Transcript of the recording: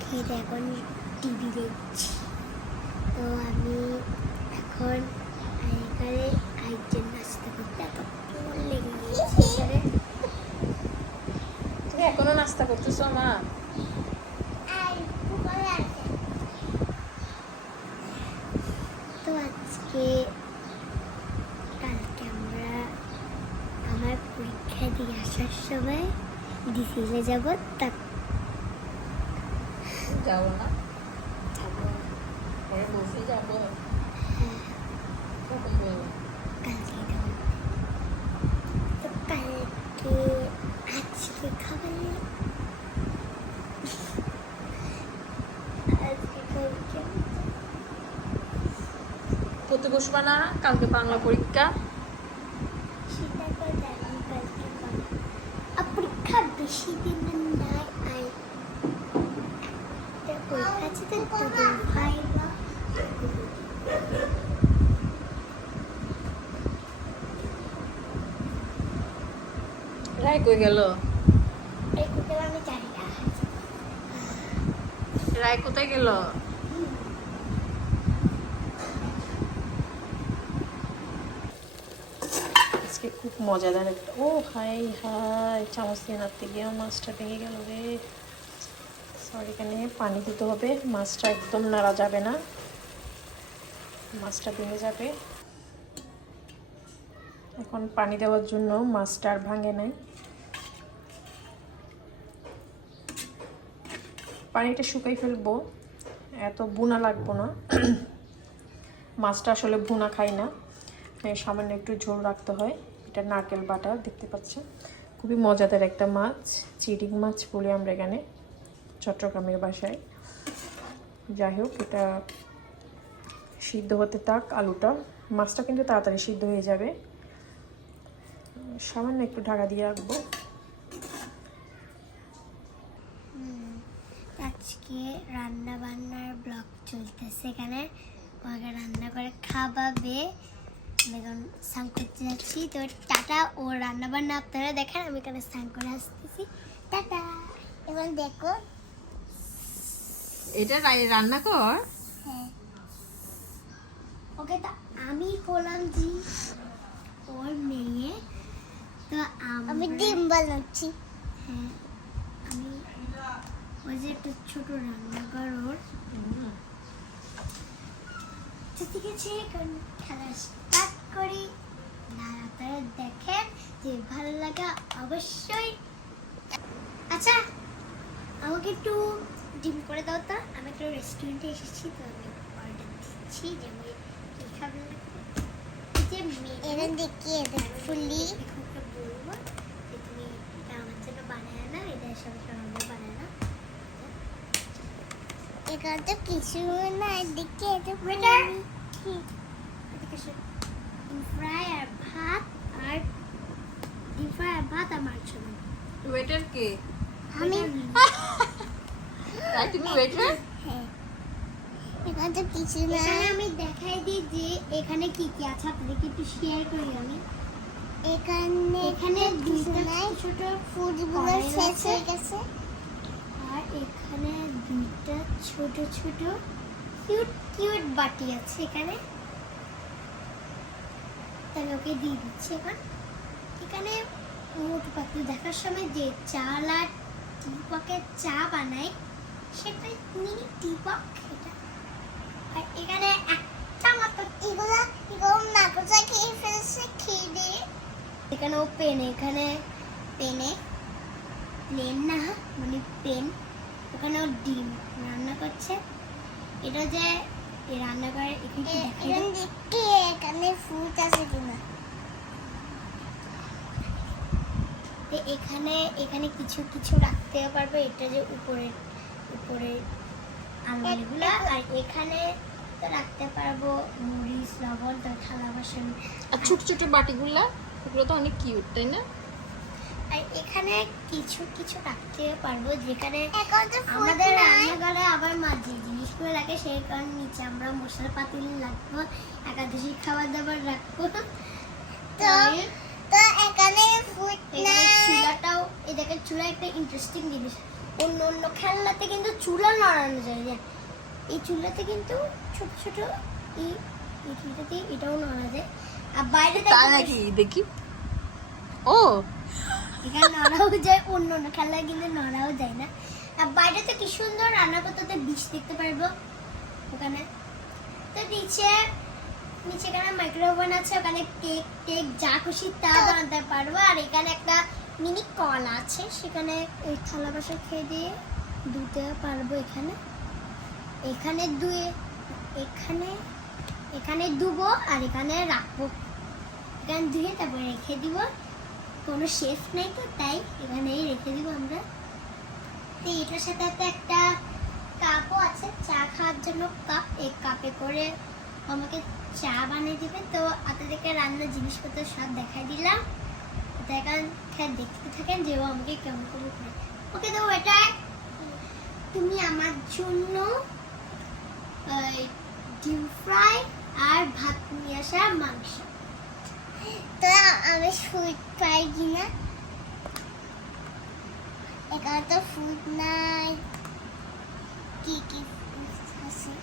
তো এখন টিভি দেখছি। তো আমি এখন এখানে একজন নাস্তা করতে এত কেমন লেগে গিয়েছে তুমি এখনও নাস্তা করতেছো মা? তো আজকে কালকে আমরা আমার পরীক্ষা দিয়ে আসার সময় ডিসিলে যাব তা যাব না। পরে বলছি যাব। কখন বলব কালকে আজকে খাবার? পড়তে বসবা না? কালকে বাংলা পরীক্ষা। পরীক্ষা বেশি দিন নাই আর একটা কই গেল? রায় কোথায় গেল? আজকে খুব মজাদার একটা ও হাই হাই চামচ দিয়ে নাড়তে গিয়ে মাছটা ভেঙে গেল রে। সরি এখানে পানি দিতে হবে। মাছটা একদম নাড়া যাবে না। মাছটা ভেঙে যাবে। এখন পানি দেওয়ার জন্য মাছটা আর ভাঙে নাই। পানিটা শুকাই ফেলব। এত বুনা লাগবো না। মাছটা আসলে ভুনা খাই না। সামান্য একটু ঝোল রাখতে হয়। এটা নারকেল বাটা, দেখতে পাচ্ছেন? খুবই মজাদার একটা মাছ চিড়িং মাছ বলি আমরা এখানে। চট্টগ্রামের বাসায়। যাই হোক, এটা সিদ্ধ হতে থাক আলুটা। মাছটা কিন্তু তাড়াতাড়ি সিদ্ধ হয়ে যাবে। সামান্য একটু ঢাকা দিয়ে রাখব। আজকে রান্না বান্নার ব্লগ চলতেছে এখানে। ওকে রান্না করে খাওয়াবে। এখন স্নান করতে যাচ্ছি। তো টাটা, ও রান্না বান্না আপনারা দেখেন, আমি এখানে স্নান করে আসতেছি। টাটা! এবার দেখো এটা রান্না কর। হ্যাঁ। ওকে তো আমি হলাম জি ওর মেয়ে। তো আমি ডিম বানাচ্ছি। হ্যাঁ আমি ওই যে একটা ছোট রান্নাঘর ওর। ঠিক আছে এখন খেলা স্টার্ট করি না আপনারা দেখেন যে ভালো লাগা অবশ্যই। আচ্ছা আমাকে একটু ডিম করে দাও তো। আমি একটা রেস্টুরেন্টে এসেছি তো আমি অর্ডার দিচ্ছি যে আমি কি এই যে এরা দেখিয়ে দেখ ফুলি। ওকে বলব যে তুমি এটা আমার জন্য বানায় না এটা সব বানায় না। এখানে তো কিছু না দেখিয়ে এটা! এদিকে ফ্রাই আর ভাত আর ডিম ফ্রাই আর ভাত মাংস দাও। ওয়েটার কে? আমি তাই তুমি ওয়েটার এখানে কিছু না। এখানে আমি দেখাই দিই যে এখানে কি কি আছে আপনাদেরকে একটু শেয়ার করি আমি। এখানে এখানে কিছু নাই। ছোট ফুটগুলো শেষ হয়ে গেছে। আর এখানে দুইটা ছোট ছোট কিউট কিউট বাটি আছে এখানে। তাহলে ওকে দিয়ে দিচ্ছি এখন। এখানে মোট দেখার সময় যে চাল আর চা বানায় এখানে একটা ও পেন এখানে পেনে প্লেন না মানে পেন ওখানে ও ডিম রান্না করছে। এটা যে রান্না করে এখানে ফুট আছে কিনা? এখানে এখানে কিছু কিছু রাখতে পারবে। এটা যে উপরে উপরে আলমারিগুলো আর এখানে তো রাখতে পারব মরিচ লবণ তো থালা বাসন। আর ছোট ছোট বাটিগুলা ওগুলো তো অনেক কিউট তাই না? আর এখানে কিছু কিছু রাখতে পারব যেখানে আমাদের রান্নাঘরে আবার মাঝে জিনিসগুলো লাগে সেই কারণে নিচে আমরা মশলা পাতিল রাখব একাদশী খাবার দাবার রাখব। তো তাই তো এখানে ফুট এখানে নাই চুলাটাও এই দেখেন চুলা একটা ইন্টারেস্টিং জিনিস। অন্য অন্য খেলনাতে কিন্তু চুলা নড়ানো যায়। না এই চুলাতে কিন্তু ছোট ছোট এই চুলাতে এটাও নড়া যায়। আর বাইরে নাকি? দেখি। ও! এখানে নড়াও যায় অন্য অন্য খেলায় কিন্তু নড়াও যায় না। আর বাইরে তো কি সুন্দর রান্না করতে করতে বিষ দেখতে পারব। ওখানে তো নিচে নিচে এখানে মাইক্রোওভেন আছে ওখানে কেক টেক যা খুশি তা বানাতে পারব। আর এখানে একটা মিনি কল আছে, সেখানে এই থালা বাসা খেয়ে দিয়ে ধুতে পারব এখানে। এখানে ধুয়ে এখানে এখানে ধুবো আর এখানে রাখব। এখানে ধুয়ে তারপরে রেখে দিব। কোনো শেফ নেই তো, তাই এখানেই রেখে দিব আমরা। তো এটার সাথে সাথে একটা কাপও আছে, চা খাওয়ার জন্য কাপ। এই কাপে করে আমাকে চা বানিয়ে দিবে। তো আপনাদেরকে রান্নার জিনিসপত্র সব দেখাই দিলাম। দেখতে থাকেন যে ও আমাকে কেমন করে ওকে তুমি আমার জন্য ডিম ফ্রাই আর ভাত নিয়ে আসা মাংস। তো আমি ফুড পাই কিনা? এখানে তো ফুড নাই। কি কি